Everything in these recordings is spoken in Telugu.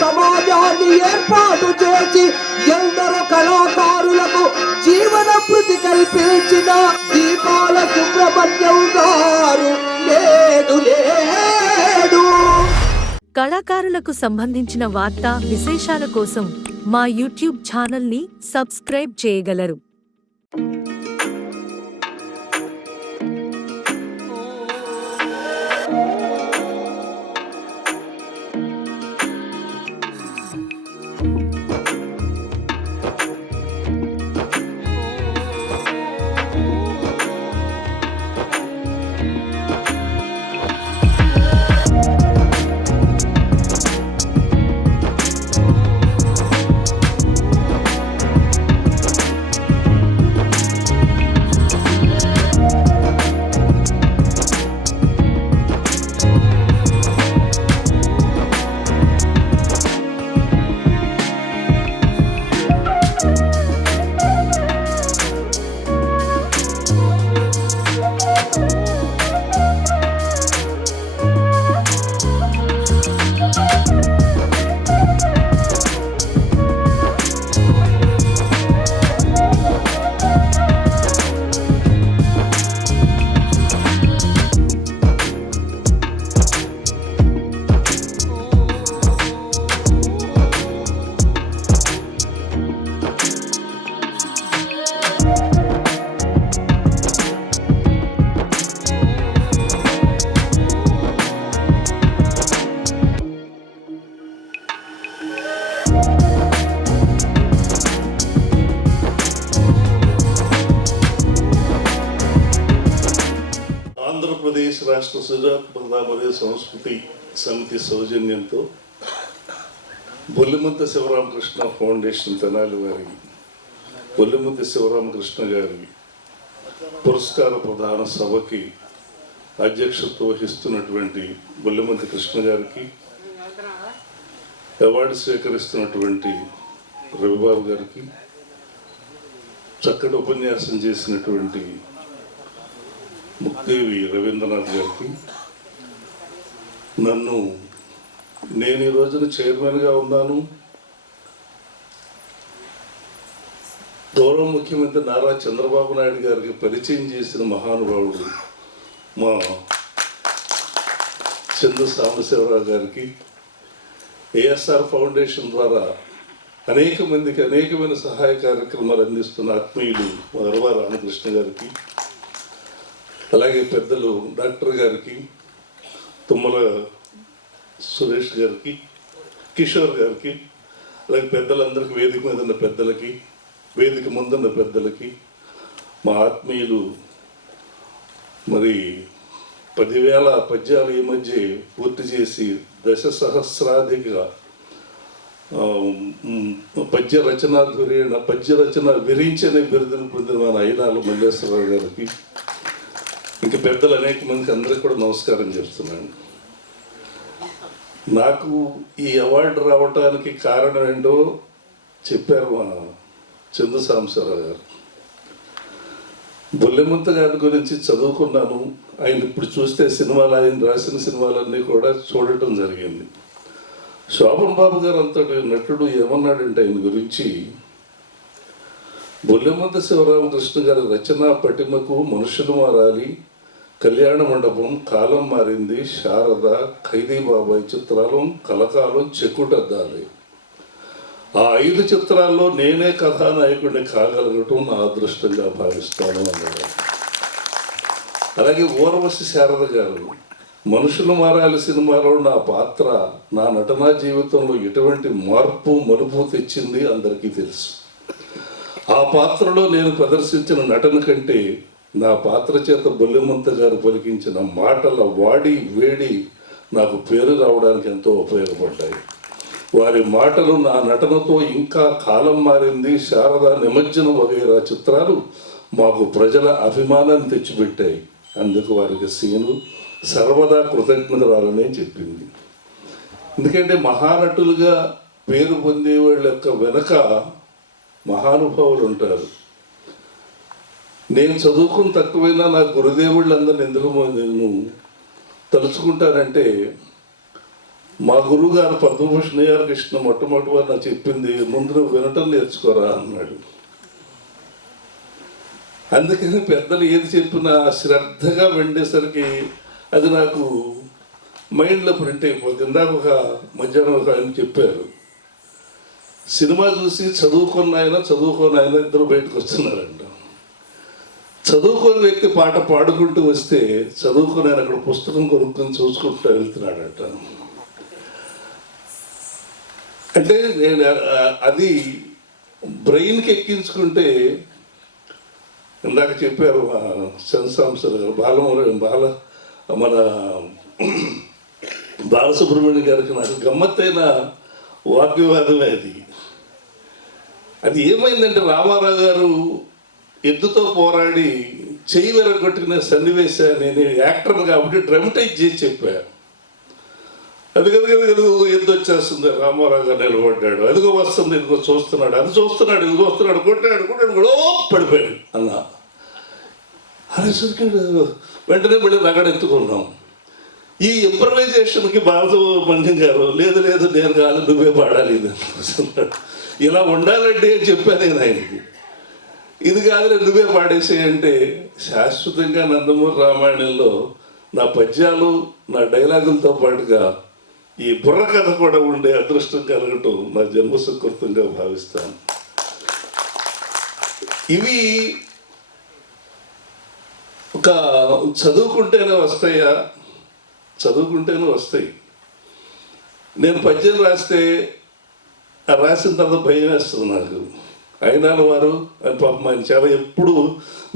సమాజాన్ని ఏర్పాటు చేసి ఎందరో కళాకారులకు జీవన భృతి కల్పించిన దీపాల సుబ్రహ్మణ్యం గారు లేడు లేడు. కళాకారులకు సంబంధించిన వార్తా విశేషాల కోసం మా యూట్యూబ్ ఛానల్ని సబ్స్క్రైబ్ చేయగలరు. ఆంధ్రప్రదేశ్ రాష్ట్ర సృజనాత్మక మరియు సంస్కృతి సమితి సౌజన్యంతో బొల్లిముద్ద శివరామకృష్ణ ఫౌండేషన్ తెనాలి వారి బొల్లిముద్ద శివరామకృష్ణ గారి పురస్కార ప్రదాన సభకి అధ్యక్షత వహిస్తున్నటువంటి బొల్లిముద్ద కృష్ణ గారికి, అవార్డు స్వీకరిస్తున్నటువంటి రవిబాబు గారికి, చక్కటి ఉపన్యాసం చేసినటువంటి ముక్దేవి రవీంద్రనాథ్ గారికి, నేను ఈ రోజున చైర్మన్గా ఉన్నాను, గౌరవ ముఖ్యమంత్రి నారా చంద్రబాబు నాయుడు గారికి పరిచయం చేసిన మహానుభావుడు మా చందు సాంబశివరావు గారికి, ఏఎస్ఆర్ ఫౌండేషన్ ద్వారా అనేక మందికి అనేకమైన సహాయ కార్యక్రమాలు అందిస్తున్న ఆత్మీయులు వరవా రామకృష్ణ గారికి, అలాగే పెద్దలు డాక్టర్ గారికి, తుమ్మల సురేష్ గారికి, కిషోర్ గారికి, అలాగే పెద్దలందరికీ, వేదిక మీద ఉన్న పెద్దలకి, వేదిక ముందున్న పెద్దలకి, మా ఆత్మీయులు మరి 10,000 పద్యాలు ఈ మధ్య పూర్తి చేసి దశసహస్రాధిక పద్య రచన విరించని బిరుదును పొందిన మన అయినాలు మల్లేశ్వరరావు గారికి, ఇంకా పెద్దలు అనేక మందికి అందరికీ కూడా నమస్కారం చెప్తున్నాను. నాకు ఈ అవార్డు రావడానికి కారణం ఏంటో చెప్పారు మన చందు సాంబశివరావు గారు. బొల్లిముద్ద గారి గురించి చదువుకున్నాను. ఆయన ఇప్పుడు చూస్తే సినిమాలు, ఆయన రాసిన సినిమాలన్నీ కూడా చూడటం జరిగింది. శోభన్ బాబు గారు అంతటి నటుడు ఏమన్నాడంటే ఆయన గురించి, బొల్లిముద్ద శివరామకృష్ణ గారి రచనా పటిమకు మనుషులు మారాలి, కళ్యాణ మండపం, కాలం మారింది, శారద, ఖైదీ బాబాయ్ చిత్రాలు కలకాలం చెక్కుటద్దాలి. ఆ 5 చిత్రాల్లో నేనే కథానాయకుడిని కాగలగటం నా అదృష్టంగా భావిస్తాను అన్నాడు. అలాగే ఊర్వశి శారద గారు, మనుషులు మారాలి సినిమాలో నా పాత్ర నా నటనా జీవితంలో ఎటువంటి మార్పు మలుపు తెచ్చింది అందరికీ తెలుసు. ఆ పాత్రలో నేను ప్రదర్శించిన నటన కంటే నా పాత్ర చేత బొల్లిముద్ద గారు పలికించిన మాటల వాడి వేడి నాకు పేరు రావడానికి ఎంతో ఉపయోగపడ్డాయి. వారి మాటలు నా నటనతో ఇంకా కాలం మారింది, శారద, నిమజ్జనం వగైరా చిత్రాలు మాకు ప్రజల అభిమానాన్ని తెచ్చిపెట్టాయి. అందుకు వారికి సీను సర్వదా కృతజ్ఞతరాలని చెప్పింది. ఎందుకంటే మహానటులుగా పేరు పొందే వాళ్ళ యొక్క వెనక మహానుభావులు ఉంటారు. నేను చదువుకుని తక్కువైనా నా గురుదేవుళ్ళందరిని ఎందుకు నేను తలుచుకుంటానంటే, మా గురువు గారు పద్మభూషణ్ అయ్యారు కృష్ణ మొట్టమొదటి వారు నాకు చెప్పింది, ముందు నువ్వు వినటం నేర్చుకోరా అన్నాడు. అందుకని పెద్దలు ఏది చెప్పినా శ్రద్ధగా విండేసరికి అది నాకు మైండ్లో ప్రింట్ అయిపోతుంది. ఇందాక ఒక మధ్యాహ్నం ఒక ఆయన చెప్పారు, సినిమా చూసి చదువుకున్న ఆయన ఇద్దరు బయటకు వస్తున్నారంట. చదువుకున్న వ్యక్తి పాట పాడుకుంటూ వస్తే చదువుకుని ఆయన అక్కడ పుస్తకం కొనుక్కొని చూసుకుంటూ వెళ్తున్నాడట. అంటే నేను అది బ్రెయిన్కి ఎక్కించుకుంటే, ఇందాక చెప్పారు మా సెన్సాంసర్ గారు మన బాలసుబ్రహ్మణ్యం గారికి నాకు గమ్మత్తైన వాగ్వివాదమే అది. అది ఏమైందంటే రామారావు గారు ఎద్దుతో పోరాడి చెయ్యి వెరగొట్టుకునే సన్నివేశాన్ని నేను యాక్టర్ కాబట్టి డ్రమటైజ్ చేసి చెప్పాను. అది ఎద్దు వచ్చేస్తుంది, రామారావు గారు నిలబడ్డాడు, అదిగో వస్తుంది, ఇదిగో చూస్తున్నాడు, అది చూస్తున్నాడు, ఇదిగో వస్తున్నాడు, కొట్టాడు కూడా పడిపోయాడు అన్న. అరే సరికాడు, వెంటనే మళ్ళీ రగడెత్తుకున్నాం. ఈ ఇంప్రవైజేషన్కి బాలసుబ్రహ్మణ్యం గారు లేదు నేను కాదు నువ్వే పాడాలి ఇది అన్నాడు. ఇలా ఉండాలంటే అని చెప్పాను నేను ఆయనకి. ఇది కాదు నువ్వే పాడేసే అంటే, శాశ్వతంగా నందమూరి రామాయణంలో నా పద్యాలు నా డైలాగులతో పాటుగా ఈ బుర్ర కథ కూడా ఉండే అదృష్టం కలగటం నా జన్మసుకృతంగా భావిస్తాను. ఇవి ఒక చదువుకుంటేనే వస్తాయి. నేను పద్యం రాస్తే రాసిన తర్వాత భయం వేస్తుంది నాకు. అయినా వారు అని పాపం ఆయన చాలా ఎప్పుడు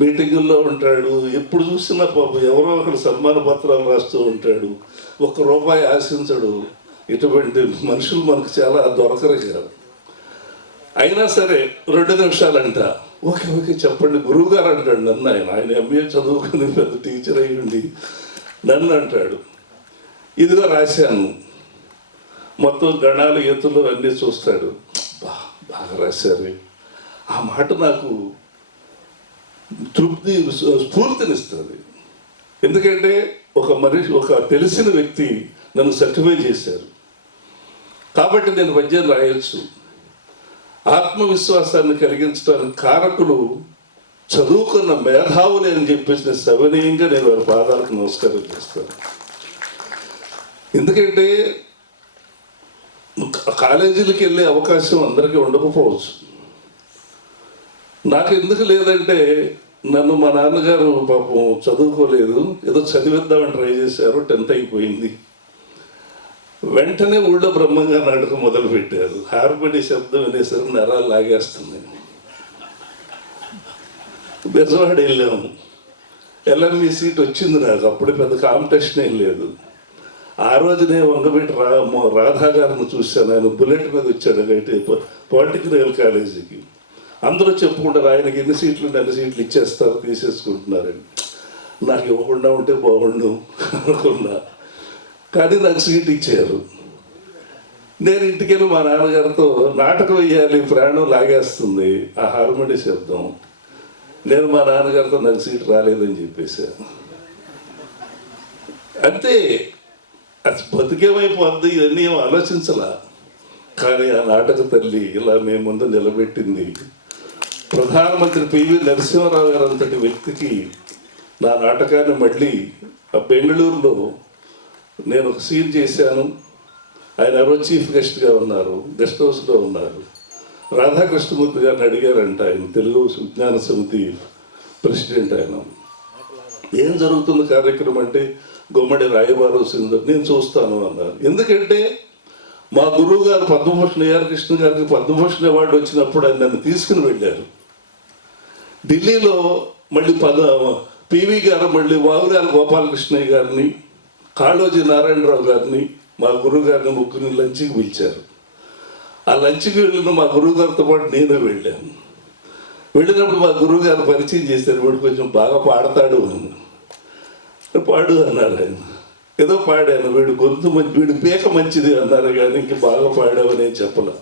మీటింగుల్లో ఉంటాడు, ఎప్పుడు చూసినా పాపం ఎవరో ఒకరు సన్మాన పత్రాలు రాస్తూ ఉంటాడు, ₹1 ఆశించడు. ఇటువంటి మనుషులు మనకు చాలా దొరకరు కదా. అయినా సరే 2 నిమిషాలంట, ఓకే చెప్పండి గురువు గారు అంటాడు నన్ను. ఆయన MA చదువుకుని పెద్ద టీచర్ అయ్యండి నన్ను అంటాడు. ఇదిగో రాశాను, మొత్తం గణాలు ఎత్తులు అన్నీ చూస్తాడు, బాగా రాశారు. ఆ మాట నాకు స్ఫూర్తినిస్తుంది. ఎందుకంటే ఒక తెలిసిన వ్యక్తి నన్ను సర్టిఫై చేశారు కాబట్టి నేను పద్యం రాయొచ్చు. ఆత్మవిశ్వాసాన్ని కలిగించడానికి కారకులు చదువుకున్న మేధావులే అని చెప్పేసి సవనీయంగా నేను వారి పాదాలకు నమస్కారం చేస్తాను. ఎందుకంటే కాలేజీలకు వెళ్ళే అవకాశం అందరికీ ఉండకపోవచ్చు. నాకు ఎందుకు లేదంటే, నన్ను మా నాన్నగారు పాపం చదువుకోలేదు, ఏదో చదివిద్దామని ట్రై చేశారు, 10th అయిపోయింది. వెంటనే ఊళ్ళో బ్రహ్మంగా నాటకం మొదలుపెట్టారు. హార్మోని శబ్దం వినేసరికి నరాలు లాగేస్తుంది. బెజవాడ వెళ్ళాము, LME సీట్ వచ్చింది నాకు. అప్పుడు పెద్ద కాంపిటీషన్ ఏం లేదు. ఆ రోజునే వంగబెట్టి రాధా గారిని చూశాను. ఆయన బుల్లెట్ మీద వచ్చాడు అయితే పొలిటికల్ కాలేజీకి. అందరూ చెప్పుకుంటారు ఆయనకి ఎన్ని సీట్లు ఇచ్చేస్తారు, తీసేసుకుంటున్నారని. నాకు ఇవ్వకుండా ఉంటే బాగుండు అనుకున్నా, కానీ నాకు సీట్ ఇచ్చారు. నేను ఇంటికి వెళ్ళి మా నాన్నగారితో నాటకం వేయాలి, ప్రాణం లాగేస్తుంది ఆ హార్మోని శబ్దం. నేను మా నాన్నగారితో నాకు సీట్ రాలేదని చెప్పేశాను. అంతే, అది బతికేమైపోద్ది, ఇవన్నీ ఏం ఆలోచించలా. కానీ ఆ నాటక తల్లి ఇలా మేము ముందు నిలబెట్టింది. ప్రధానమంత్రి PV నరసింహారావు గారు అంతటి వ్యక్తికి నా నాటకాన్ని మళ్ళీ బెంగళూరులో నేను ఒక సీన్ చేశాను. ఆయన ఎవరో చీఫ్ గెస్ట్గా ఉన్నారు, గెస్ట్ హౌస్లో ఉన్నారు. రాధాకృష్ణమూర్తి గారిని అడిగారంట, ఆయన తెలుగు విజ్ఞాన సమితి ప్రెసిడెంట్. ఆయన ఏం జరుగుతుంది కార్యక్రమం అంటే, గుమ్మడి రాయబారు సింధు నేను చూస్తాను అన్నారు. ఎందుకంటే మా గురువు గారు పద్మభూషణ్ AR కృష్ణ గారికి పద్మభూషణ్ అవార్డు వచ్చినప్పుడు ఆయన నన్ను తీసుకుని వెళ్ళారు. ఢిల్లీలో మళ్ళీ PV గారు మళ్ళీ వాగురాల గోపాలకృష్ణయ్య గారిని, కాళోజీ నారాయణరావు గారిని, మా గురువు గారిని ముగ్గురిని లంచ్కి పిలిచారు. ఆ లంచ్కి వెళ్ళిన మా గురువు గారితో పాటు నేను వెళ్ళాను. వెళ్ళినప్పుడు మా గురువు గారు పరిచయం చేశారు, వీడు కొంచెం బాగా పాడతాడు అని. పాడు అన్నారు ఆయన. ఏదో పాడాను, వీడు గొంతు వీడు పీక మంచిది అన్నారు, కానీ ఇంక బాగా పాడావనే చెప్పలే.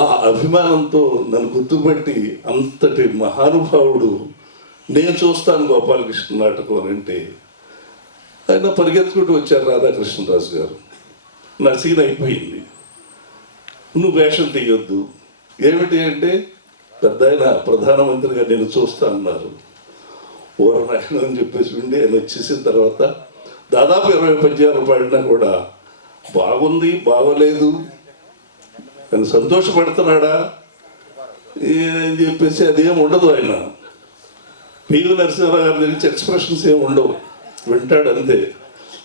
ఆ అభిమానంతో నన్ను గుర్తుపట్టి అంతటి మహానుభావుడు నేను చూస్తాను గోపాలకృష్ణ నాటకం అంటే ఆయన పరిగెత్తుకుంటూ వచ్చారు రాధాకృష్ణరాజు గారు. నా సీన్ అయిపోయింది, నువ్వు వేషం తీయొద్దు. ఏమిటి అంటే పెద్ద ఆయన ప్రధానమంత్రిగా నేను చూస్తా అన్నారు. ఓరనాయన అని చెప్పేసి ఉండి ఆయన వచ్చేసిన తర్వాత దాదాపు 20 పద్యాలు పాడినా కూడా బాగుంది బాగోలేదు ఆయన సంతోషపడుతున్నాడా అని చెప్పేసి అదేం ఉండదు. ఆయన పివి నరసింహారావు గారి నుంచి ఎక్స్ప్రెషన్స్ ఏమి ఉండవు, వింటాడు అంతే.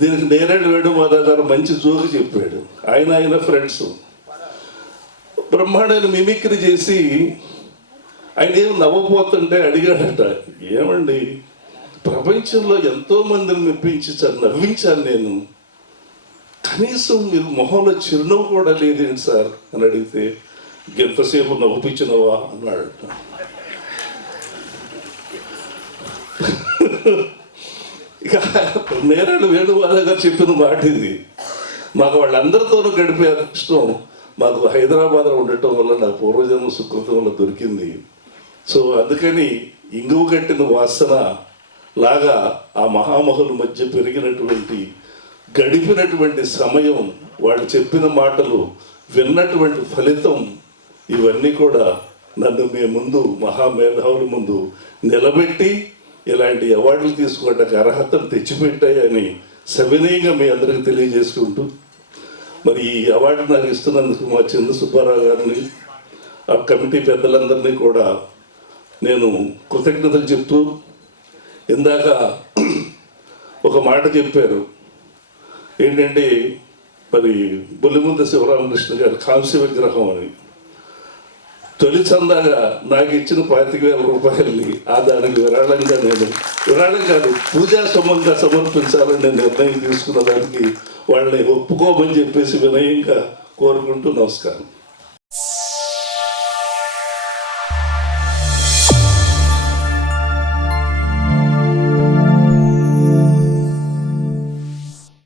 దీనికి నేరేడు వేణుమాధవ్ గారు మంచి జోకి చెప్పాడు. ఆయన ఫ్రెండ్స్ బ్రహ్మాండమైన మిమిక్రీ చేసి ఆయన ఏం నవ్వబోతుంటే అడిగాడట, ఏమండి ప్రపంచంలో ఎంతో మందిని నవ్వించాను నేను, కనీసం మీరు మొహంలో చిరునవ్వు కూడా లేదేంటి సార్ అని అడిగితే, ఎంతసేపు నవ్వుపించినవా అన్నాడట. ఇక నేరేడు వేణుమాధవ్ గారు చెప్పిన మాట ఇది. మాకు వాళ్ళందరితోనూ గడిపే ఇష్టం మాకు హైదరాబాద్లో ఉండటం వల్ల నా పూర్వజన్మ సుకృతం వల్ల దొరికింది. సో అందుకని ఇంగువ కట్టిన వాసన లాగా ఆ మహామహుల మధ్య పెరిగినటువంటి గడిపినటువంటి సమయం, వాళ్ళు చెప్పిన మాటలు విన్నటువంటి ఫలితం, ఇవన్నీ కూడా నన్ను మీ ముందు మహామేధావుల ముందు నిలబెట్టి ఇలాంటి అవార్డులు తీసుకోవడానికి అర్హతను తెచ్చిపెట్టాయని సవినయంగా మీ అందరికీ తెలియజేసుకుంటూ, మరి ఈ అవార్డు నాకు ఇస్తున్నందుకు మా చంద్ర సుబ్బారావు గారిని, ఆ కమిటీ పెద్దలందరినీ కూడా నేను కృతజ్ఞతలు చెప్తూ, ఇందాక ఒక మాట చెప్పారు ఏంటంటే మరి బొల్లిముద్ద శివరామకృష్ణ గారి కాంస్య విగ్రహం అని. తొలి చందాగా నాకు ఇచ్చిన 25,000 రూపాయలని దానికి విరాళం కాదు పూజా సొమ్మంగా సమర్పించాలని నేను నిర్ణయం తీసుకున్న దానికి వాళ్ళని ఒప్పుకోమని చెప్పేసి వినయంగా కోరుకుంటూ నమస్కారం.